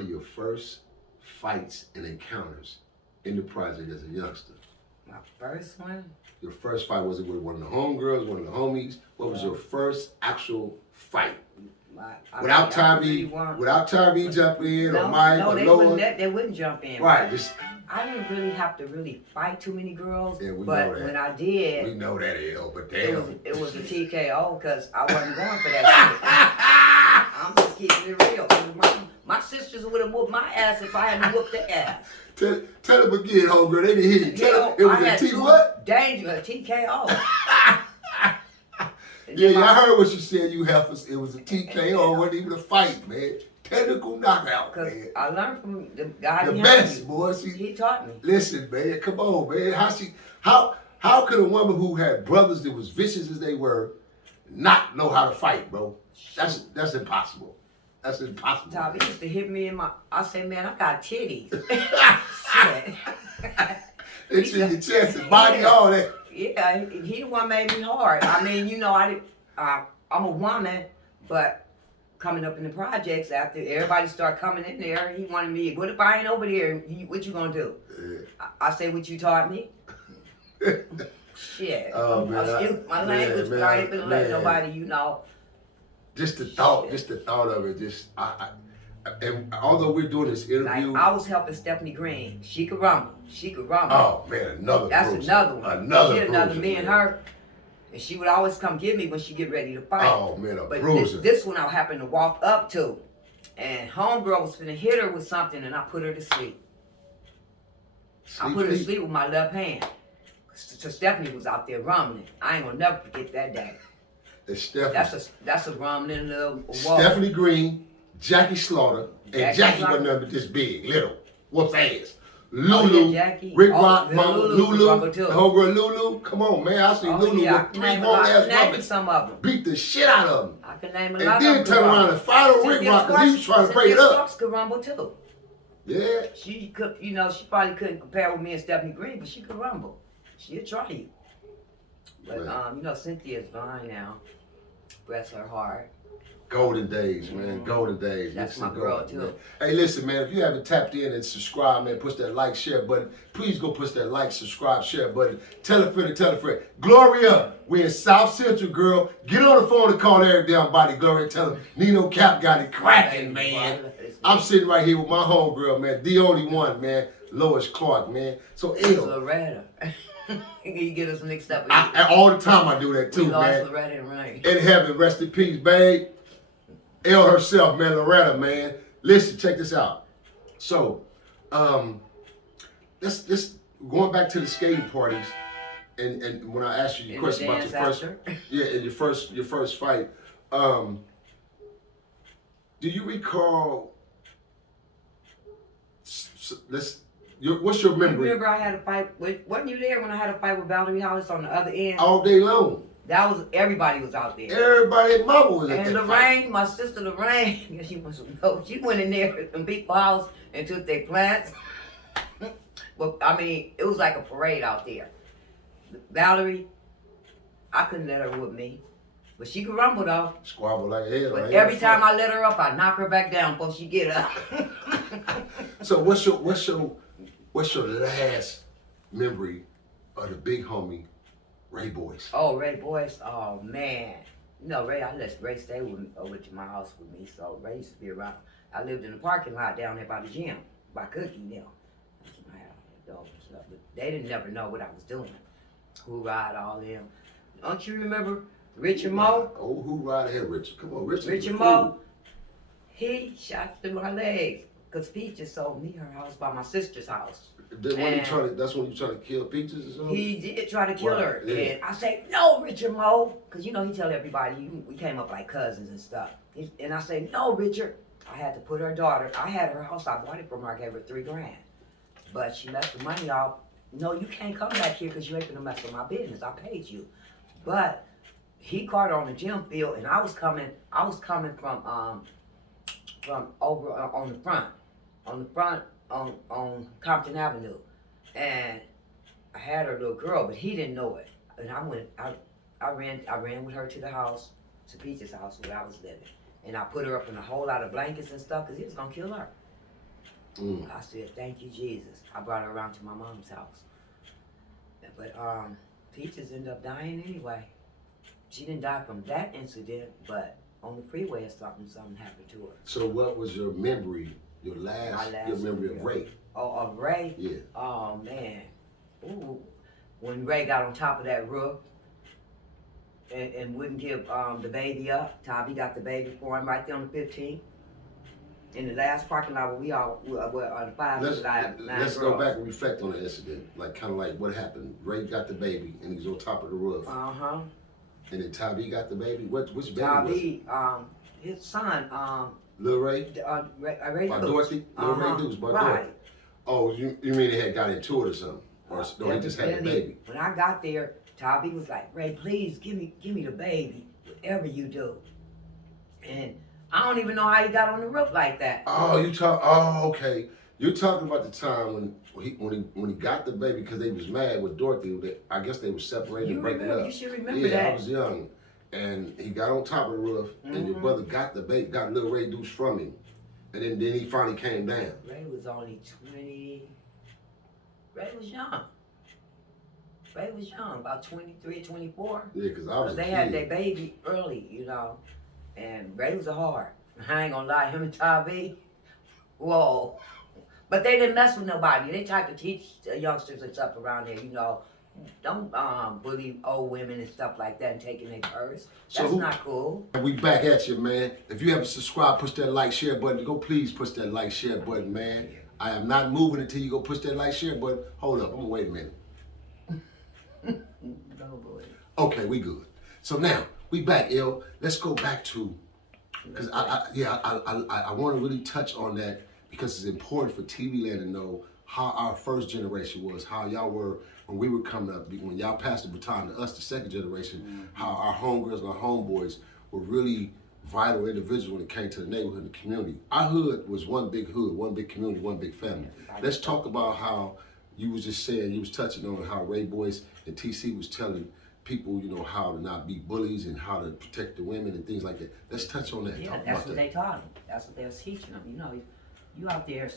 one of your first fights and encounters in the project as a youngster? My first one? Your first fight, was it with one of the homegirls, one of the homies? What was your first actual fight? Without Tyree jumping in, or Mike, or Noah? They wouldn't jump in. Right, just... I didn't really have to fight too many girls, yeah, but when I did... We know that, L, but damn. It was a TKO, because I wasn't going for that shit. I'm just keeping it real. My sisters would have whooped my ass if I hadn't whooped their ass. Tell them again, homegirl, they didn't hear you. Tell them, it was a what? Danger, TKO. Yeah, I heard what you said, you heifers. It was a TKO, it wasn't even a fight, man. Technical knockout, man. I learned from the guy the behind best, me. Boy. He taught me. Listen, man, come on, man. How could a woman who had brothers that was vicious as they were not know how to fight, bro? That's impossible. That's impossible. Top, he used to hit me in my... I say, man, I got titties. Shit. It's in your chest and body, all that. Yeah, he the one made me hard. I mean, you know, I'm a woman, but coming up in the projects, after everybody start coming in there, he wanted me, what if I ain't over there? What you gonna do? Yeah. I say, what you taught me? Shit. Oh, man, my language, but I ain't gonna let nobody, you know. Just the thought of it, and although we're doing this interview, like, I was helping Stephanie Green. She could rumble. Oh man, That's bruiser. another one. Another me and her, and she would always come get me when she get ready to fight. Oh man, but bruiser. This one I happened to walk up to, and homegirl was finna hit her with something, and I put her to sleep. I put her to sleep with my left hand. So Stephanie was out there rumbling. I ain't gonna never forget that day. That's a rumbling little wall. Stephanie Green, Jackie Slaughter, and Jackie wasn't nothing but this big, little, whoops ass. Lulu, Rick Rock, Mama, Lulu, homegirl Lulu. Come on, man, I see Lulu with 3 long ass women. Some of them. Beat the shit out of them. I can name a lot of them. And then turn around and fight on Rick Rock because he was trying to break it up. Fox could rumble too. Yeah. She could, you know, she probably couldn't compare with me and Stephanie Green, but she could rumble. She'd try you. But you know, Cynthia's fine now. Bless her heart. Golden days, man. Golden days. That's my girl, too. Man. Hey, listen, man, if you haven't tapped in and subscribed, man, push that like, share button. Please go push that like, subscribe, share button. Tell a friend, tell a friend. Gloria, we're in South Central, girl. Get on the phone and call every damn body, Gloria. Tell them Nino Cap got it cracking, man. I'm sitting right here with my homegirl, man. The only one, man. Lois Clark, man. So, Loretta. You get us mixed up. All the time I do that, too, man. Loretta and Ray. In heaven, rest in peace, babe. L herself, man, Loretta, man. Listen, check this out. So, let's going back to the skating parties, and when I asked you your question about your first, and your first fight, do you recall? What's your memory? Remember, I had a fight. Wasn't you there when I had a fight with Valerie Hollis on the other end? All day long. Everybody was out there. Everybody, mama was at that fight. Lorraine, my sister Lorraine, she went in there in people's house and took their plants. Well, I mean, it was like a parade out there. Valerie, I couldn't let her whip me. But she could rumble though. Squabble like hell. But every time I let her up, I knock her back down before she get up. So what's your last memory of the big homie, Ray Boyce? Oh, Ray Boyce. Oh man. You know, I let Ray stay with me, over to my house with me. So Ray used to be around. I lived in the parking lot down there by the gym, by Cookie now. I had all the dogs and stuff, but they didn't never know what I was doing. Who ride all them? Don't you remember Richard Moe? Oh, who ride ahead, Richard? Come on, Richard. Richard Moe. He shot through my legs. Because Peaches sold me her house by my sister's house. That's when you trying to kill Peaches or something? He did try to kill her. Yeah. And I say, no, Richard Moe. Because, you know, he tell everybody, we came up like cousins and stuff. And I say, no, Richard. I had to put her daughter, I had her house, I bought it from her, I gave her $3 grand. But she left the money off. No, you can't come back here because you ain't gonna mess with my business. I paid you. But he caught her on the gym field, and I was coming from over on the front on Compton Avenue, and I had her little girl, but he didn't know it. And I ran with her to the house, to Peach's house where I was living, and I put her up in a whole lot of blankets and stuff because he was gonna kill her. I said, thank you, Jesus. I brought her around to my mom's house. But Peaches ended up dying anyway. She didn't die from that incident, but on the freeway or something happened to her. So what was your memory, your last memory of Ray? Oh, of Ray? Yeah. Oh, man. Ooh. When Ray got on top of that roof and wouldn't give the baby up, Tabby got the baby for him right there on the 15th. In the last parking lot where we all were on the 5 Let's go back and reflect on the incident. Like, kind of like what happened. Ray got the baby and he's on top of the roof. Uh-huh. And then Tabby got the baby? Which baby Tabby, his son, Lil Ray? Ray By Dukes. Dorothy? Lil Ray Dukes by Dorothy. Oh, you mean they had got into it or something? Or no, he just had the baby? When I got there, Tabby was like, Ray, please give me the baby, whatever you do. And I don't even know how he got on the roof like that. Oh, okay. You're talking about the time when he got the baby because they was mad with Dorothy. I guess they were separated and breaking up. You should remember that. Yeah, I was young. And he got on top of the roof and your brother got the baby, got little Ray Deuce from him. And then he finally came down. Ray was only 20. Ray was young. Ray was young, about 23, 24. Yeah, because I was a They kid. had their baby early, you know. And Ray was a hard. I ain't gonna lie, him and Tabby, whoa. But they didn't mess with nobody. They tried to teach the youngsters and stuff around there, you know. Don't bully old women and stuff like that and taking their purse. That's not cool. We back at you, man. If you haven't subscribed, push that like, share button. Go please push that like, share button, man. I am not moving until you go push that like, share button. Hold up, I'm gonna wait a minute. No, boy. Okay, we good. So now, we back, L. Let's go back to, because I want to really touch on that because it's important for TV Land to know how our first generation was, how y'all were when we were coming up, when y'all passed the baton to us, the second generation, how our homegirls and our homeboys were really vital individuals when it came to the neighborhood and the community. Our hood was one big hood, one big community, one big family. Let's talk about how you was just saying, you was touching on how Ray Boyce and TC was telling people, you know, how to not be bullies and how to protect the women and things like that. Let's touch on that. Yeah, that's what they taught them. That's what they was teaching them. You know, you out there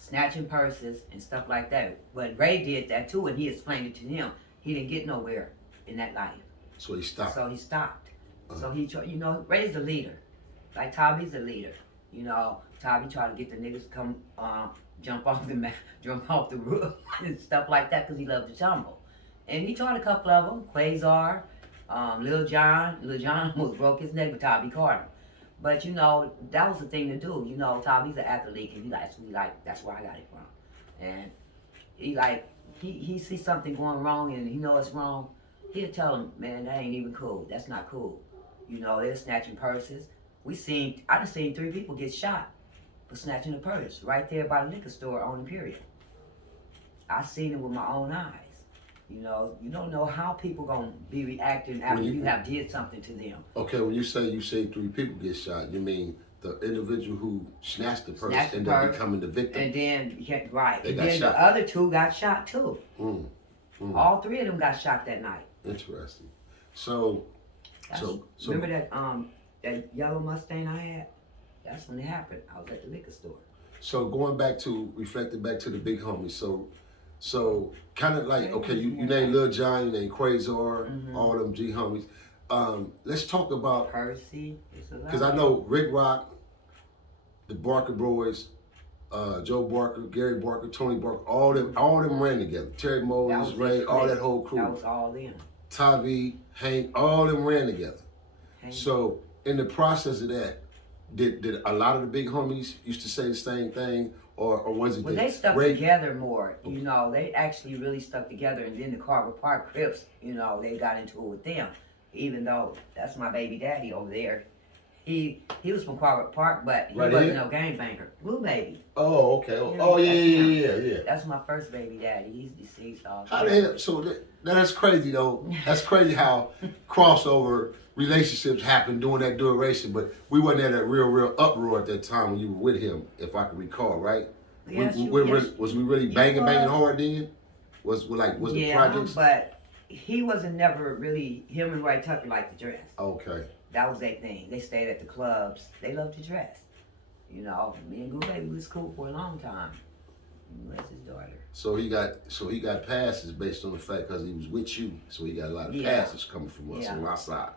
snatching purses and stuff like that. But Ray did that too, and he explained it to him. He didn't get nowhere in that life. So he stopped. So he, you know, Ray's a leader. Like Tabby's a leader. You know, Tabby tried to get the niggas to come jump off the roof and stuff like that because he loved to tumble. And he taught a couple of them, Quasar, Lil John. Lil John almost broke his neck, but Tabby caught him. But you know, that was the thing to do. You know, Tabby's an athlete, and that's where I got it from. And he sees something going wrong, and he know it's wrong. He'll tell him, man, that ain't even cool. That's not cool. You know, they're snatching purses. I done seen 3 people get shot for snatching a purse right there by the liquor store on Imperial. I seen it with my own eyes. You know, you don't know how people gonna be reacting after you have did something to them. Okay, when you say 3 people get shot, you mean the individual who snatched the purse ended up becoming the victim? And then, Shot. The other 2 got shot too. All 3 of them got shot that night. Interesting. So remember that yellow Mustang I had? That's when it happened. I was at the liquor store. So reflecting back to the big homies. So kind of like, okay, you named Lil John, you named Quasar, all them G homies. Let's talk about Percy. Because I know Rick Rock, the Barker Boys, Joe Barker, Gary Barker, Tony Barker, all them ran together. Terry Moses, Ray, all that whole crew. That was all them. Tavi, Hank, all them ran together. So in the process of that, did a lot of the big homies used to say the same thing, or was it? Well, they stuck together more. You know, they actually really stuck together, and then the Carver Park Crips, you know, they got into it with them. Even though that's my baby daddy over there, he was from Carver Park, but he wasn't no gangbanger. Blue Baby. Oh, okay. Yeah. That's my first baby daddy. He's deceased. How the hell? So that's crazy though. That's crazy how crossover relationships happen during that duration. But we wasn't at a real uproar at that time when you were with him, if I can recall, right? Yes, was we really banging hard then? Was the projects? But he wasn't never really, him and Ray Tucker liked to dress. Okay. That was their thing. They stayed at the clubs. They loved to dress. You know, me and Blue Baby was cool for a long time. That's his daughter. So he got passes based on the fact because he was with you. So he got a lot of passes coming from us on our side.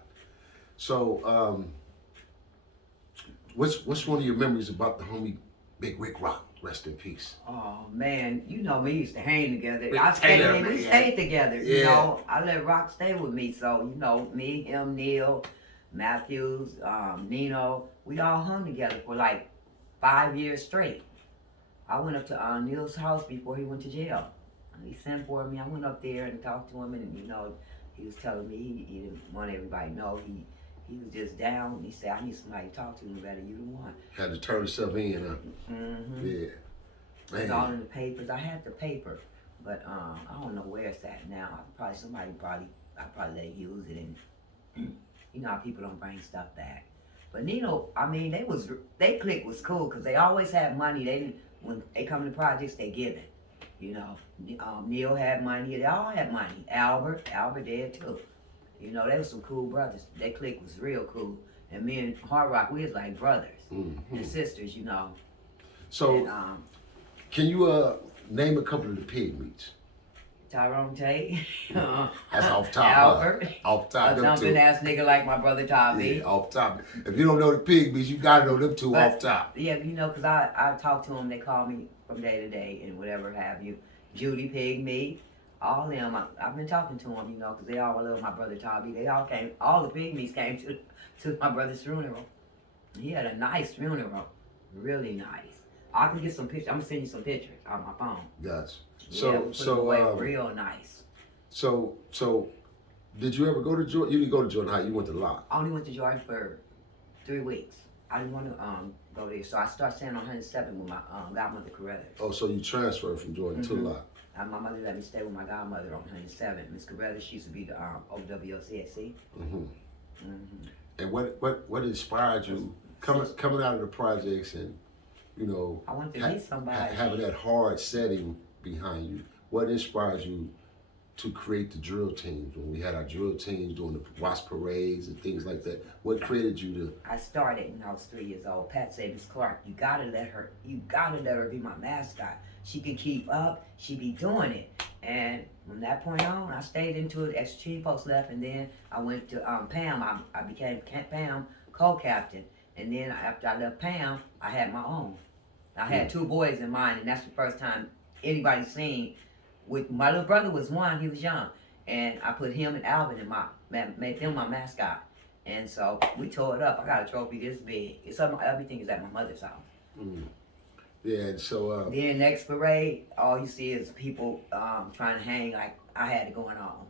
So what's one of your memories about the homie Big Rick Rock? Rest in peace. Oh man, you know we used to hang together. We stayed together. Yeah. You know, I let Rock stay with me. So you know, me, him, Neil, Matthews, Nino, we all hung together for like 5 years straight. I went up to Neil's house before he went to jail. He sent for me. I went up there and talked to him, and you know, he was telling me he didn't want everybody to know he was just down. He said, "I need somebody to talk to. You better you the one." Had to turn himself in, huh? Mm-hmm. Yeah. Man. It's all in the papers. I had the paper, but I don't know where it's at now. I probably let it use it, and you know how people don't bring stuff back. But Nino, I mean, they clique was cool because they always had money. They didn't, when they come to projects, they give it. You know, Neil had money. They all had money. Albert did too. You know, they were some cool brothers. Their clique was real cool. And me and Hard Rock, we was like brothers and sisters. You know. So, and, can you name a couple of the pig meats? Tyrone Tate. That's off top. Albert. Off top. A dumping ass nigga like my brother Tommy. Yeah, off top. If you don't know the pig meats, you gotta know them two off top. Yeah, you know, because I talk to them. They call me from day to day and whatever have you. Judy Pig Meat. All them. I've been talking to them, you know, because they all love my brother Tommy. They all came. All the pig meats came to my brother's funeral. He had a nice funeral. Really nice. I can get some pictures. I'm gonna send you some pictures on my phone. Gotcha. So real nice. So did you ever go to Jordan? You didn't go to Jordan High. You went to Locke. I only went to Jordan for 3 weeks. I didn't want to go there, so I started staying on 107 with my godmother Carruthers. Oh, so you transferred from Jordan to Locke. My mother let me stay with my godmother on 107. Miss Carruthers, she used to be the OWLCSC. And what inspired you coming out of the projects and, you know, I wanted to meet somebody. Having that hard setting behind you? What inspired you to create the drill teams? When we had our drill teams doing the watch parades and things like that, what created you to? I started when I was 3 years old. Pat said, "Miss Clark, you gotta let her be my mascot. She can keep up. She be doing it." And from that point on, I stayed into it. Extra chief post left, and then I went to Pam. I became Pam co-captain, and then after I left Pam, I had my own. I had 2 boys in mine, and that's the first time anybody seen. With my little brother was 1, he was young, and I put him and Alvin in made them my mascot, and so we tore it up. I got a trophy this big. Everything is at my mother's house. Yeah, and so Then next parade, all you see is people trying to hang like I had it going on.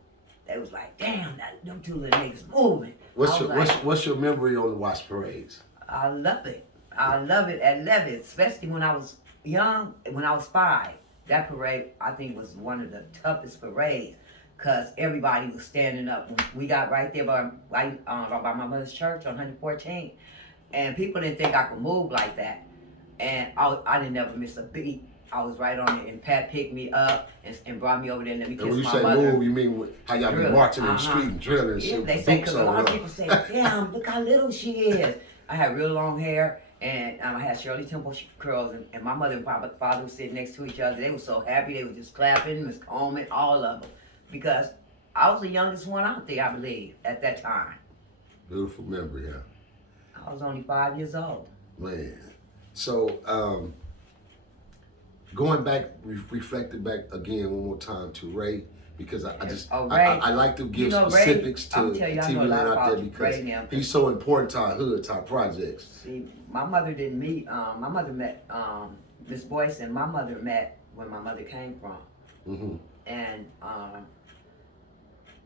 They was like, "Damn, them 2 little niggas moving." What's your memory on the watch parades? I love it. I love it at 11, especially when I was young, when I was 5. That parade, I think, was one of the toughest parades because everybody was standing up. We got right there by my mother's church on 114, and people didn't think I could move like that. And I didn't never miss a beat. I was right on it, and Pat picked me up and brought me over there and let me kiss my mother. And when you say move, you mean how y'all be marching in the street and drilling and shit? They say, because a lot of people say, "Damn, look how little she is." I had real long hair. And I had Shirley Temple curls, and my mother and father were sitting next to each other. They were so happy. They were just clapping, Miss Coleman, all of them. Because I was the youngest one out there, I believe, at that time. Beautiful memory, huh? I was only 5 years old. Man. So, going back, reflecting back again one more time to Ray, because I like to give specifics to TV man out there because he's so important to our hood, to our projects. See, my mother didn't meet, my mother met Miss Boyce, and my mother met where my mother came from. And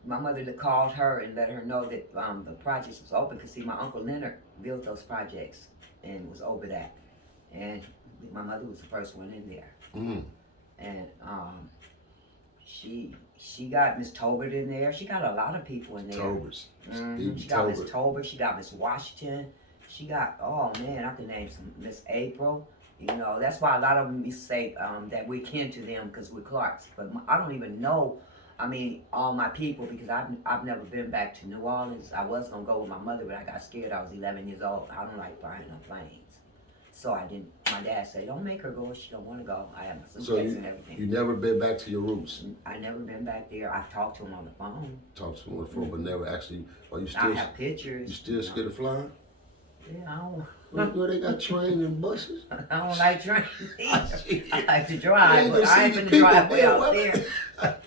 my mother called her and let her know that the projects was open, because see, my Uncle Leonard built those projects and was over that. And my mother was the first one in there. And she got Miss Tolbert in there. She got a lot of people in there. She got Miss Tolbert. She got Miss Washington. She got, oh man, I can name some, Miss April. You know, that's why a lot of them say that we're kin to them because we're Clarks. But I don't even know, I mean, all my people, because I've never been back to New Orleans. I was going to go with my mother, but I got scared. I was 11 years old. I don't like flying on planes. So I didn't My dad said, don't make her go if she don't want to go. I have some So and everything. you never been back to your roots? I never been back there. I've talked to him on the phone. Talked to him on the phone, but never actually. Are you I still? have pictures. You still scared of flying? Yeah, I don't. Well, they got trains and buses. I don't like trains either. I like to You drive, ain't but gonna I see ain't the gonna people drive way there, out women. there.